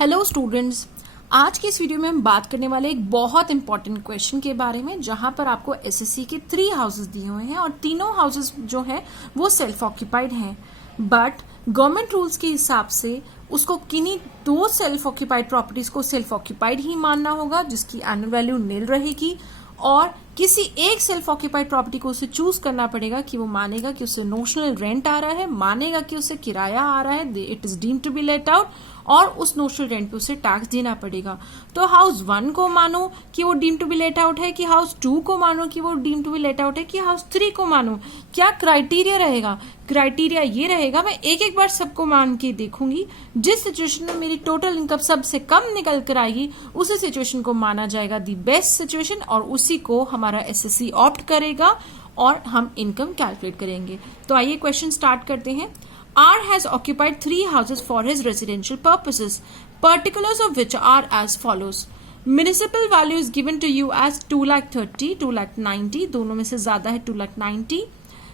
Hello students, आज की इस वीडियो में हम बात करने वाले एक बहुत इंपॉर्टेंट क्वेश्चन के बारे में जहां पर आपको एसएससी के 3 हाउसेस दिए हुए हैं और तीनों हाउसेस जो हैं वो सेल्फ ऑक्यूपाइड हैं। बट गवर्नमेंट रूल्स के हिसाब से उसको किन्हीं 2 सेल्फ ऑक्यूपाइड प्रॉपर्टीज को सेल्फ ऑक्यूपाइड ही मानना होगा जिसकी एनुअल वैल्यू नील रहेगी, और किसी एक सेल्फ ऑक्यूपाइड प्रॉपर्टी को उसे चूज करना पड़ेगा कि वो मानेगा कि उसे नोशनल रेंट आ रहा है, मानेगा कि उसे किराया आ रहा है, it is deemed to be let out, और उस नोशनल रेंट पे उसे टैक्स देना पड़ेगा। तो हाउस 1 को मानो कि वो deem to be let out है, कि हाउस 2 को मानो कि वो deem to be let out है, कि हाउस 3 को मानो। क्या क्राइटेरिया रहेगा? क्राइटेरिया ये रहेगा, मैं एक एक बार सबको मान के देखूंगी, जिस सिचुएशन में मेरी टोटल इनकम सबसे कम निकल कर आएगी उसी सिचुएशन को माना जाएगा दी बेस्ट सिचुएशन, और उसी को हमारा एसएससी ऑप्ट करेगा और हम इनकम कैलकुलेट करेंगे। तो आइए क्वेश्चन स्टार्ट करते हैं। R has occupied 3 houses for his residential purposes, particulars of which are as follows. Municipal value is given to you as 2,30,000, 2,90,000, दोनों में से ज्यादा है 2,90,000।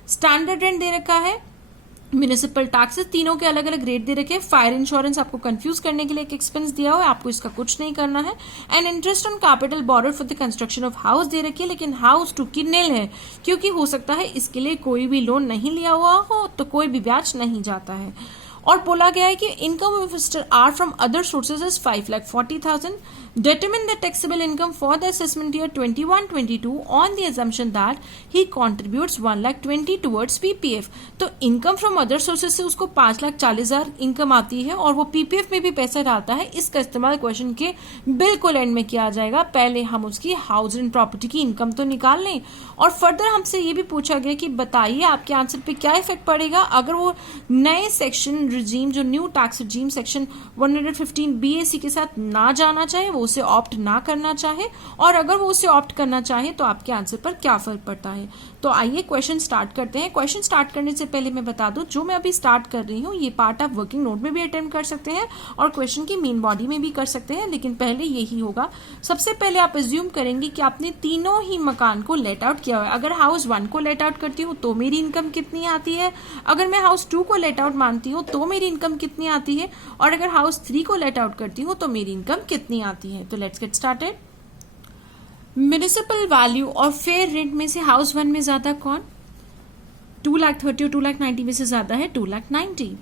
स्टैंडर्ड रेंट दे रखा है, म्यूनिसिपल टैक्सेस तीनों के अलग अलग रेट दे रखे हैं, फायर इंश्योरेंस आपको कंफ्यूज करने के लिए एक एक्सपेंस दिया हुआ है, आपको इसका कुछ नहीं करना है, and interest on capital borrowed for the construction of house दे रखी है, लेकिन हाउस 2 की नील है क्योंकि हो सकता है इसके लिए कोई भी लोन नहीं लिया हुआ हो तो कोई भी ब्याज नहीं जाता है। और बोला गया है कि income of mister R from other sources is 5,40,000। Determine the taxable income for the assessment year 21-22 on the assumption that he contributes 1,20,000 towards PPF। तो इनकम फ्रॉम अदर सोर्सेज से उसको 5,40,000 इनकम आती है और वो पीपीएफ में भी पैसा डालता है। इसका इस्तेमाल क्वेश्चन के बिल्कुल एंड में किया जाएगा। पहले हम उसकी हाउस एंड प्रॉपर्टी की इनकम तो निकाल लें, और फर्दर हमसे ये भी पूछा गया कि बताइए आपके आंसर पे क्या इफेक्ट पड़ेगा अगर वो नए सेक्शन रिजीम, जो new tax regime section 115 BAC के साथ ना जाना चाहे, वो उसे ऑप्ट ना करना चाहे, और अगर वो उसे ऑप्ट करना चाहे तो आपके आंसर पर क्या फर्क पड़ता है। तो आइए क्वेश्चन स्टार्ट करते हैं। क्वेश्चन स्टार्ट करने से पहले मैं बता दूं, जो मैं अभी स्टार्ट कर रही हूँ ये पार्ट आप वर्किंग नोट में भी अटेम्प्ट कर सकते हैं और क्वेश्चन की मेन बॉडी में भी कर सकते हैं, लेकिन पहले यही होगा। सबसे पहले आप एज्यूम करेंगे कि आपने तीनों ही मकान को लेट आउट किया हुआ है। अगर हाउस 1 को लेट आउट करती हूँ तो मेरी इनकम कितनी आती है, अगर मैं हाउस 2 को लेट आउट मानती हूँ तो मेरी इनकम कितनी आती है, और अगर हाउस 3 को लेट आउट करती हूँ तो मेरी इनकम कितनी आती है। तो let's get started. Municipal value और फेयर रेंट में से हाउस 1 में ज्यादा कौन? 2,30,000 और 2,90,000 में से ज्यादा है 2,90,000।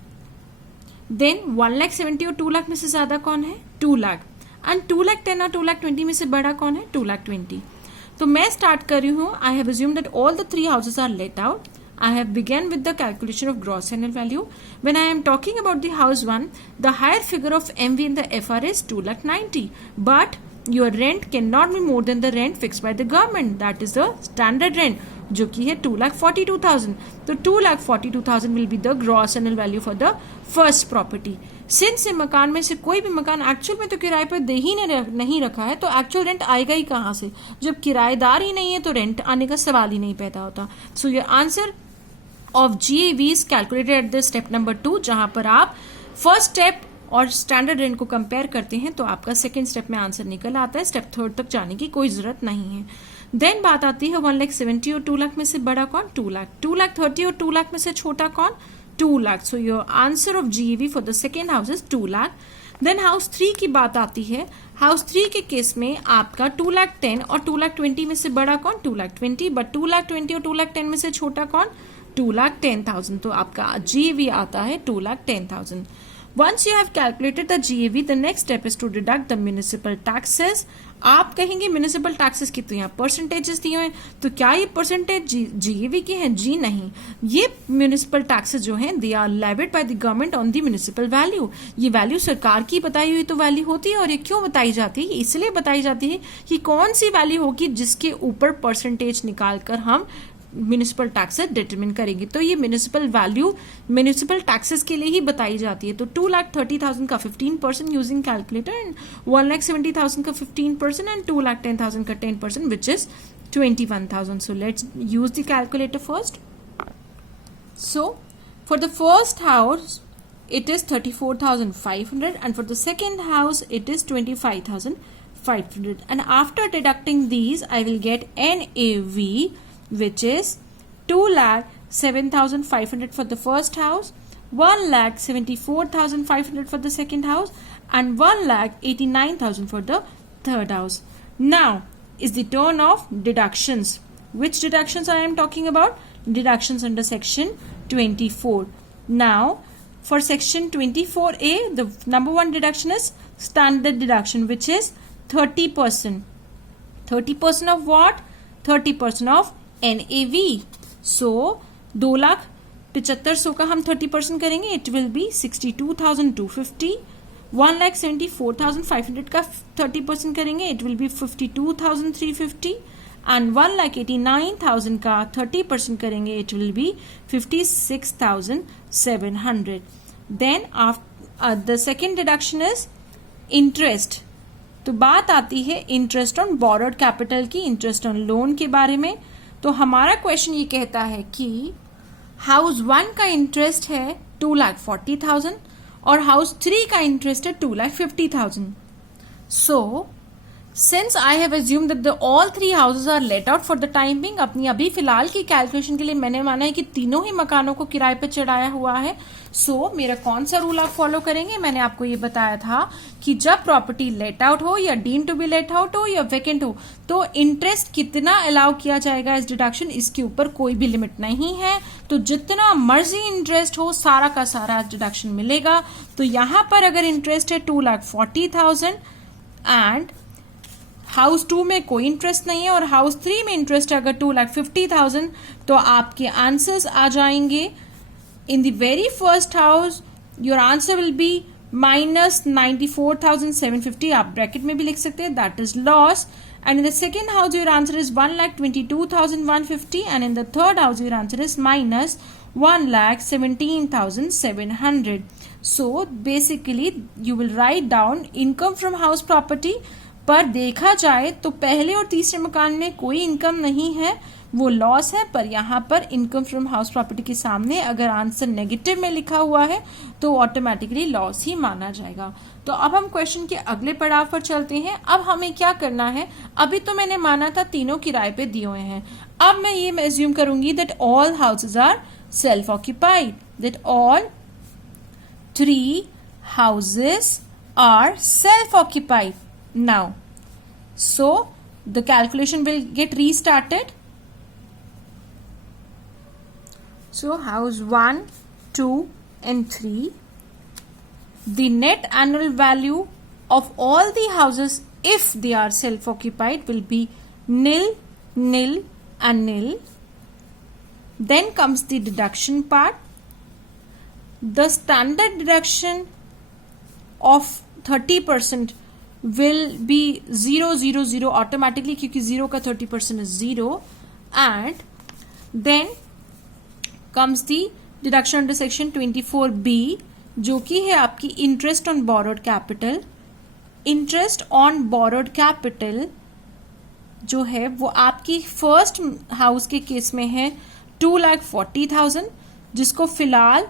देन 1,70,000 और 2 लाख में से ज्यादा कौन है? 2 लाख। एंड 2,10,000 और 2,20,000 में से बड़ा कौन है? 2,20,000। तो मैं स्टार्ट कर रही हूँ। I have assumed that all the 3 houses are let out. I have begun with the calculation of gross annual value. When I am talking about the house 1, the higher figure of MV in the FR is 2,90,000. But your rent cannot be more than the rent fixed by the government. That is the standard rent, जो कि है 2,42,000. तो 2,42,000 will be the gross annual value for the first property. Since मकान में से कोई भी मकान एक्चुअल में तो किराए पर दे ही नहीं रखा है, तो एक्चुअल रेंट आएगा ही कहाँ से? जब किराएदार ही नहीं है तो रेंट आने का सवाल ही नहीं पैदा होता। सो your answer of GAV is calculated at the step number 2, जहां पर आप फर्स्ट स्टेप और स्टैंडर्ड रेंट को कंपेयर करते हैं तो आपका सेकंड स्टेप में आंसर निकल आता है। स्टेप 3 तक जाने की कोई जरूरत नहीं है। देन बात आती है 1,70,000 और 2 लाख में से बड़ा कौन? 2 लाख। 2,30,000 और 2 लाख में से छोटा कौन? 2 lakh. So your answer of GAV for the second house is 2 lakh. Then house 3 की बात आती है। हाउस 3 के केस में आपका 2,10,000 और 2,20,000 में से बड़ा कौन? 2,20,000। बट 2,20,000 और 2,10,000 में से छोटा कौन? 2,10,000। तो आपका GAV आता है 2,10,000। Once you have calculated the GAV, the next step is to deduct the municipal taxes. आप कहेंगे म्यूनिसिपल टैक्सेस की तो यहाँ परसेंटेजेस दिए हुए हैं, तो क्या ये परसेंटेज GAV के हैं? जी नहीं। ये म्यूनिसिपल टैक्सेस जो हैं they are levied by the government on the municipal value. ये वैल्यू सरकार की बताई हुई तो वैल्यू होती है, और ये क्यों बताई जाती है? इसलिए बताई जाती है कि कौन सी वैल्यू होगी जिसके ऊपर परसेंटेज निकाल कर हम म्यूनिसिपल टैक्सेस डिटरमिन करेंगे। तो ये म्यूनिसिपल वैल्यू म्यूनिसिपल टैक्सेस के लिए ही बताई जाती है। तो 2,30,000 का 15% यूजिंग कैलकुलेटर, एंड 1,70,000 का 15%, एंड 2,10,000 का 10%, which is 21,000. So let's use the calculator first. So for the first house it is 34,500, and for the second house it is 25,500, and after deducting these I will get NAV, which is 2,07,500 for the first house, 1,74,500 for the second house, and 1,89,000 for the third house. Now is the turn of deductions. Which deductions I am talking about? Deductions under section 24. Now for section 24A, the number one deduction is standard deduction, which is 30%. 30% of what? 30% of NAV. So 2,75,000 का हम 30% करेंगे, it will be 62,250. 1,74,500 का 30% करेंगे, it will be 52,350. and 1,89,000 का 30% करेंगे, it will be 56,700. Then the second deduction is interest. तो बात आती है इंटरेस्ट ऑन बोरोड कैपिटल की, इंटरेस्ट ऑन लोन के बारे में. तो हमारा क्वेश्चन ये कहता है कि हाउस 1 का इंटरेस्ट है 2,40,000 और हाउस 3 का इंटरेस्ट है 2,50,000. So since I have assumed that all 3 houses are let out for the time being, अपनी अभी फिलहाल की कैलकुलेशन के लिए मैंने माना है कि तीनों ही मकानों को किराए पे चढ़ाया हुआ है. सो मेरा कौन सा रूल आप फॉलो करेंगे? मैंने आपको ये बताया था कि जब प्रॉपर्टी लेट आउट हो या deem to be let out हो या वेकेंट हो, तो इंटरेस्ट कितना अलाउ किया जाएगा एज डिडक्शन, इसके ऊपर कोई भी लिमिट नहीं है. तो जितना मर्जी इंटरेस्ट हो सारा का सारा डिडक्शन मिलेगा. तो यहां पर अगर इंटरेस्ट है 2,40,000 एंड हाउस 2 में कोई इंटरेस्ट नहीं है और हाउस 3 में इंटरेस्ट है अगर 2,50,000, तो आपके आंसर्स आ जाएंगे. In the very first house your answer will be -94,750. आप ब्रैकेट में भी लिख सकते हैं, that is loss. And in the second house, your answer is 1,22,150, and in the third house, your answer is -1,17,700. So basically, you will write down income from house property. पर देखा जाए तो पहले और तीसरे मकान में कोई इनकम नहीं है, वो लॉस है. पर यहाँ पर इनकम फ्रॉम हाउस प्रॉपर्टी के सामने अगर आंसर नेगेटिव में लिखा हुआ है तो ऑटोमेटिकली लॉस ही माना जाएगा. तो अब हम क्वेश्चन के अगले पड़ाव पर चलते हैं. अब हमें क्या करना है? अभी तो मैंने माना था तीनों किराए पे दिए हुए हैं. अब मैं ये एज्यूम करूंगी that all houses are self occupied, that all 3 houses are self occupied. Now, so the calculation will get restarted. So house 1, 2 and 3, the net annual value of all the houses if they are self-occupied will be nil, nil and nil. Then comes the deduction part. The standard deduction of 30% will be 0, 0, 0 automatically क्योंकि 0 का 30% is 0. And then comes the deduction under section 24B, जो कि है आपकी interest on borrowed capital. Interest on borrowed capital जो है वो आपकी फर्स्ट हाउस के केस में है 2,40,000, जिसको फिलहाल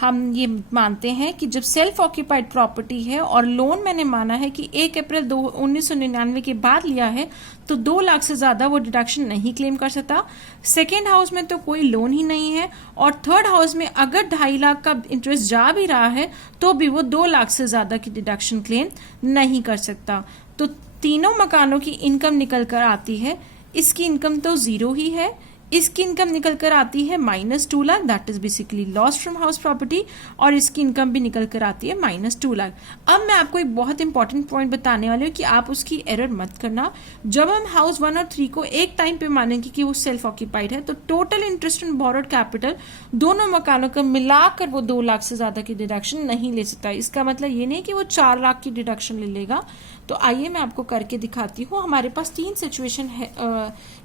हम ये मानते हैं कि जब सेल्फ ऑक्यूपाइड प्रॉपर्टी है और लोन मैंने माना है कि 1 अप्रैल 1999 के बाद लिया है, तो 2 लाख से ज्यादा वो डिडक्शन नहीं क्लेम कर सकता. सेकेंड हाउस में तो कोई लोन ही नहीं है और थर्ड हाउस में अगर 2.5 लाख का इंटरेस्ट जा भी रहा है तो भी वो 2 लाख से ज्यादा की डिडक्शन क्लेम नहीं कर सकता. तो तीनों मकानों की इनकम निकल कर आती है. इसकी इनकम तो 0 ही है, इसकी इनकम निकल कर आती है -2 lakh, that is basically loss from house property, और इसकी इनकम भी निकल कर आती है -2 लाख. अब मैं आपको एक बहुत इंपॉर्टेंट पॉइंट बताने वाली हूँ कि आप उसकी एरर मत करना. जब हम हाउस 1 और 3 को एक टाइम पे मानेंगे कि वो सेल्फ ऑक्यूपाइड है, तो total interest on borrowed capital दोनों मकानों का मिलाकर वो 2 लाख से ज्यादा की डिडक्शन नहीं ले सकता. इसका मतलब ये नहीं कि वो 4 लाख की डिडक्शन ले लेगा. तो आइए मैं आपको करके दिखाती हूँ. हमारे पास 3 सिचुएशन है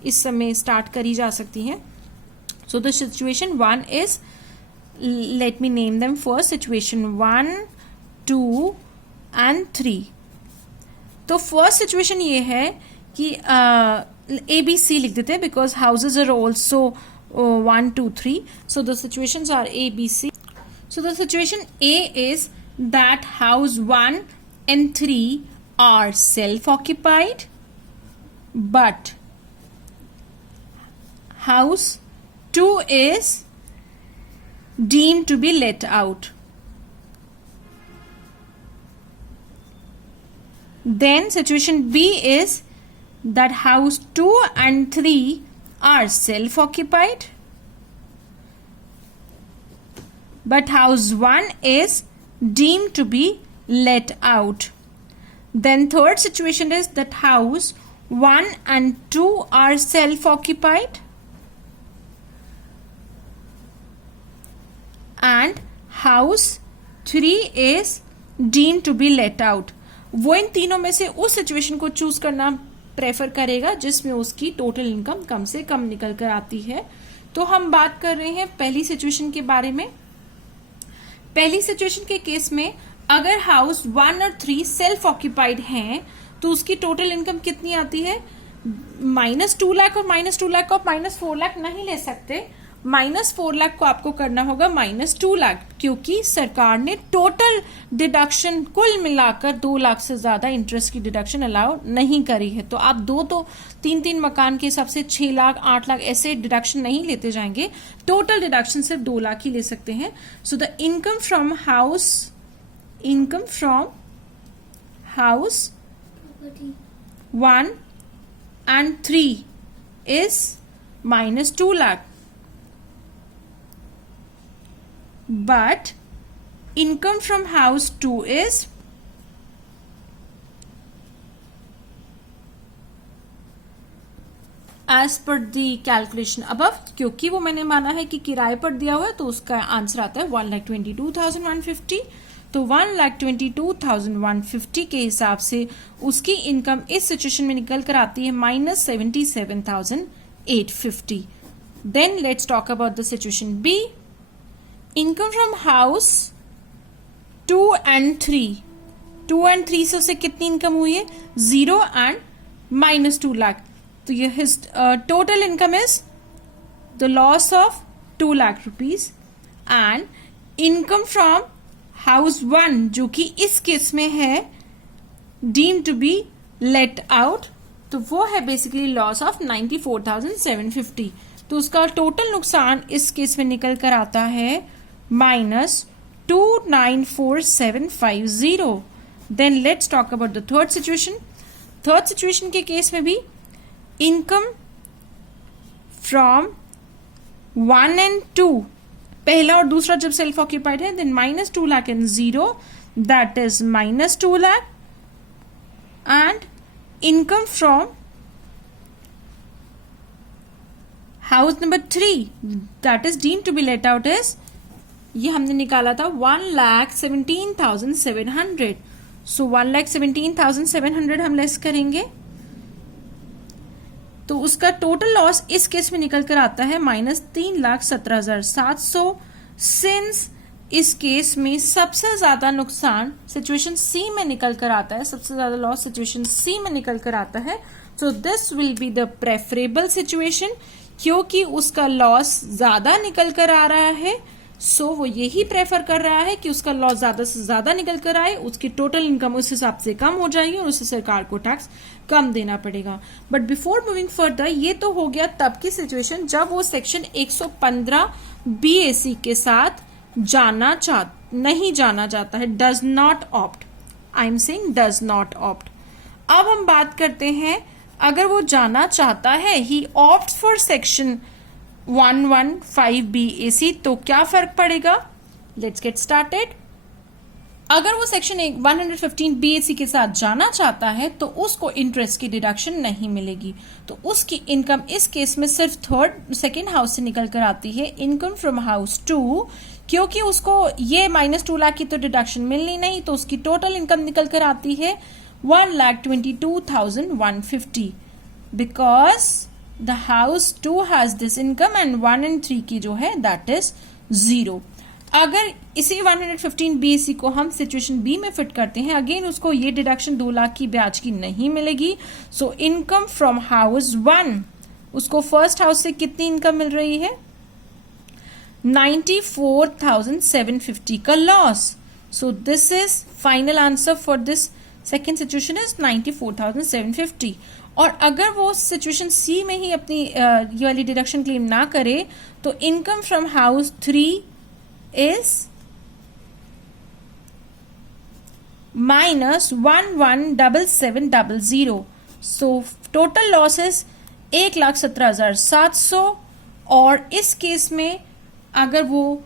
इस समय स्टार्ट करी जा सकती हैं. सो the situation 1 is, let me name them first. Situation 1, 2 and 3. तो फर्स्ट सिचुएशन ये है कि ABC लिख देते हैं because houses are also 1, 2, 3. So the situations are ABC. So the situation A is that house 1 and 3 are self-occupied, but house 2 is deemed to be let out. Then situation B is that house 2 and 3 are self-occupied, but house 1 is deemed to be let out. Then third situation is that house 1 and 2 are self-occupied and house 3 is deemed to be let out. वो इन तीनों में से उस situation को choose करना prefer करेगा जिसमें उसकी टोटल इनकम कम से कम निकल कर आती है. तो हम बात कर रहे हैं पहली सिचुएशन के बारे में. पहली सिचुएशन के केस में अगर हाउस 1 और 3 सेल्फ ऑक्यूपाइड हैं तो उसकी टोटल इनकम कितनी आती है? -2 लाख और -2 लाख को -4 लाख नहीं ले सकते. -4 लाख को आपको करना होगा -2 लाख, क्योंकि सरकार ने टोटल डिडक्शन कुल मिलाकर 2 लाख से ज्यादा इंटरेस्ट की डिडक्शन अलाउ नहीं करी है. तो आप 3 मकान के हिसाब से 6 लाख 8 लाख ऐसे डिडक्शन नहीं लेते जाएंगे. टोटल डिडक्शन सिर्फ 2 लाख ही ले सकते हैं. So the income from house 1 and 3 is -2 lakh. But income from house 2 is as per the calculation above. क्योंकि वो मैंने माना है कि किराए पर दिया हुआ है तो उसका आंसर आता है 1,22,150. तो 1,22,150 के हिसाब से उसकी इनकम इस सिचुएशन में निकल कर आती है -77,850. Then let's talk about the situation B. Income from house 2 and 3. 2 and 3 से उसे कितनी इनकम हुई है? 0 and -2 लाख. तो ये his total income is the loss of 2 lakh rupees. And income from house 1 जो कि इस केस में है deemed to be let out, तो वो है बेसिकली लॉस ऑफ 94,750. तो उसका टोटल नुकसान इस केस में निकल कर आता है -294,750. Then let's talk about the third situation. Third situation के केस में भी इनकम फ्रॉम 1 and 2, पहला और दूसरा जब सेल्फ ऑक्यूपाइड है, then -2 lakh and 0, that is -2 lakh. And income from house number 3 that is deemed to be let out is, ये हमने निकाला था 1,17,700. सो 1,17,700 हम लेस करेंगे तो उसका टोटल लॉस इस केस में निकल कर आता है -3,17,700. सिंस इस केस में सबसे ज्यादा नुकसान सिचुएशन सी में निकल कर आता है, सबसे ज्यादा लॉस सिचुएशन सी में निकल कर आता है. So this will be the preferable situation, क्योंकि उसका लॉस ज्यादा निकल कर आ रहा है. सो वो यही प्रेफर कर रहा है कि उसका लॉस ज्यादा से ज्यादा निकल कर आए, उसकी टोटल इनकम उस हिसाब से कम हो जाएगी और उसे सरकार को टैक्स कम देना पड़ेगा. बट बिफोर मूविंग फर्दर, ये तो हो गया तब की सिचुएशन जब वो सेक्शन 115 BAC के साथ नहीं जाना चाहता है, does not opt. I am saying does not opt. अब हम बात करते हैं अगर वो जाना चाहता है, ही ऑप्ट फॉर सेक्शन 115 BAC, तो क्या फर्क पड़ेगा? Let's get started. अगर वो सेक्शन 115 BAC के साथ जाना चाहता है तो उसको इंटरेस्ट की डिडक्शन नहीं मिलेगी. तो उसकी इनकम इस केस में सिर्फ सेकेंड हाउस से निकल कर आती है, इनकम फ्रॉम हाउस 2, क्योंकि उसको ये -2 लाख की तो डिडक्शन मिलनी नहीं, तो उसकी टोटल इनकम निकल कर आती है 1,22,150. Because the house 2 has this income and 1 and 3 की जो है दैट इज 0. अगर इसी 115 BAC को हम सिचुएशन बी में फिट करते हैं, अगेन उसको ये डिडक्शन 2 लाख की ब्याज की नहीं मिलेगी. सो इनकम फ्रॉम हाउस 1, उसको फर्स्ट हाउस से कितनी इनकम मिल रही है? 94,750 का loss. So this is final answer for this second situation is 94,750. और अगर वो सिचुएशन सी में ही अपनी ये वाली डिडक्शन क्लेम ना करे तो income from house 3 is minus 117700. So total losses 1,17,700. और इस केस में अगर वो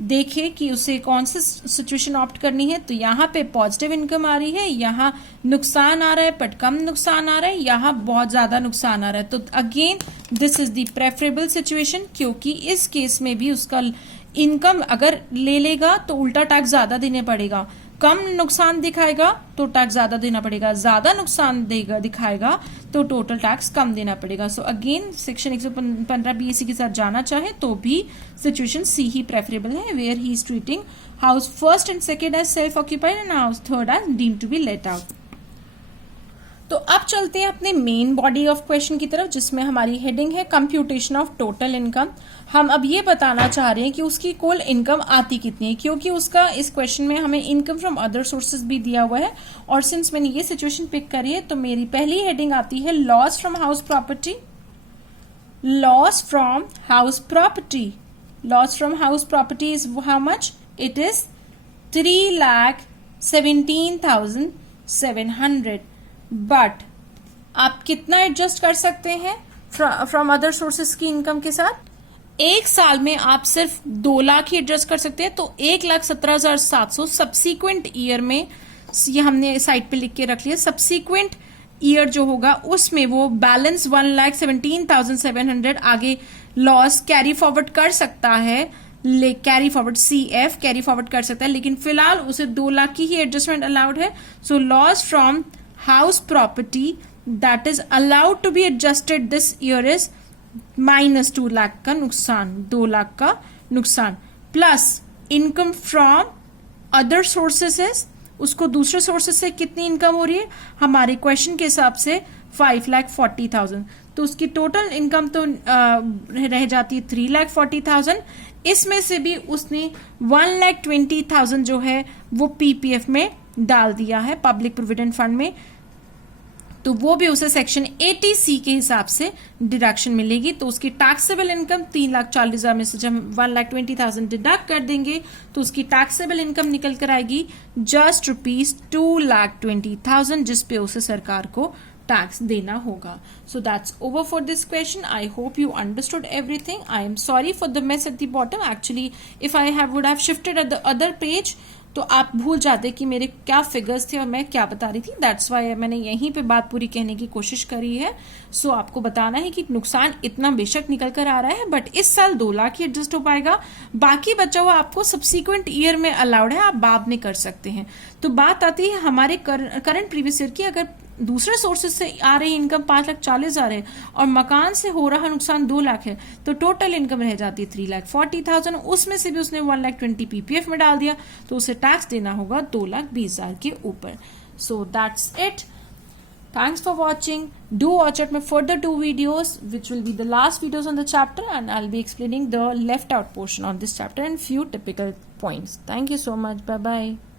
देखे कि उसे कौन सी सिचुएशन ऑप्ट करनी है, तो यहाँ पे पॉजिटिव इनकम आ रही है, यहाँ नुकसान आ रहा है बट कम नुकसान आ रहा है, यहाँ बहुत ज्यादा नुकसान आ रहा है, तो again this is the preferable situation, क्योंकि इस केस में भी उसका इनकम अगर ले लेगा तो उल्टा टैक्स ज्यादा देने पड़ेगा, कम नुकसान दिखाएगा तो टैक्स ज्यादा देना पड़ेगा, ज्यादा नुकसान देगा दिखाएगा तो टोटल टैक्स कम देना पड़ेगा. सो अगेन सेक्शन 115 बीएससी के साथ जाना चाहे तो भी सिचुएशन सी ही प्रेफरेबल है, where he is treating house first and second as self occupied and house third as deemed to be let out. तो अब चलते हैं अपने मेन बॉडी ऑफ क्वेश्चन की तरफ, जिसमें हमारी हेडिंग है कंप्यूटेशन ऑफ टोटल इनकम. हम अब ये बताना चाह रहे हैं कि उसकी कुल इनकम आती कितनी है, क्योंकि उसका इस क्वेश्चन में हमें इनकम फ्रॉम अदर सोर्सेज भी दिया हुआ है. और सिंस मैंने ये सिचुएशन पिक करी है तो मेरी पहली हेडिंग आती है loss from house property. Loss from house property, loss from house property is how much? It is 3,17,700. But आप कितना एडजस्ट कर सकते हैं फ्रॉम अदर सोर्सेस की इनकम के साथ? एक साल में आप सिर्फ 2 लाख ही एडजस्ट कर सकते हैं, तो 1,17,700 सब्सीक्वेंट ईयर में, ये हमने साइड पे लिख के रख लिया, सब्सीक्वेंट ईयर जो होगा उसमें वो बैलेंस 1,17,700 आगे लॉस कैरी फॉरवर्ड कर सकता है, carry forward CF carry forward कर सकता है, लेकिन फिलहाल उसे 2 लाख की ही एडजस्टमेंट अलाउड है. So loss from house property that is allowed to be adjusted this year is minus 2 lakh का नुकसान, 2 लाख का नुकसान, plus income from other sources, उसको दूसरे सोर्सेस से कितनी इनकम हो रही है हमारे क्वेश्चन के हिसाब से 5,40,000. तो उसकी टोटल इनकम तो रह जाती है 3,40,000. इसमें से भी उसने 1,20,000 जो है वो PPF में डाल दिया है, पब्लिक प्रोविडेंट फंड में, तो वो भी उसे सेक्शन 80C के हिसाब से डिडक्शन मिलेगी. तो उसकी टैक्सेबल इनकम 3,40,000 में से जब 1,20,000 डिडक्ट कर देंगे तो उसकी टैक्सेबल इनकम निकल कर आएगी जस्ट ₹2,20,000, जिसपे उसे सरकार को टैक्स देना होगा. So that's over for this question. I hope you understood everything. I am sorry for the mess at the bottom. Actually if I would have shifted at the other page तो आप भूल जाते कि मेरे क्या figures थे और मैं क्या बता रही थी. दैट्स वाई मैंने यहीं पे बात पूरी कहने की कोशिश करी है. सो आपको बताना है कि नुकसान इतना बेशक निकल कर आ रहा है, बट इस साल 2 लाख ही एडजस्ट हो पाएगा, बाकी बचा हुआ आपको सब्सीक्वेंट ईयर में अलाउड है, आप बाद में कर सकते हैं. तो बात आती है हमारे करंट प्रीवियस ईयर की. अगर दूसरे सोर्सेज से आ रही इनकम 5,40,000 है और मकान से हो रहा नुकसान 2 लाख है, तो टोटल इनकम रह जाती है 3,40,000. उसमें से भी उसने 1,20,000 PPF में डाल दिया, तो उसे टैक्स देना होगा 2,20,000 के ऊपर. So that's it. Thanks for watching. Do watch out my further 2 videos, which will be the last videos on the chapter, and I'll be explaining the left out portion on this chapter and few typical points. Thank you so much. Bye bye.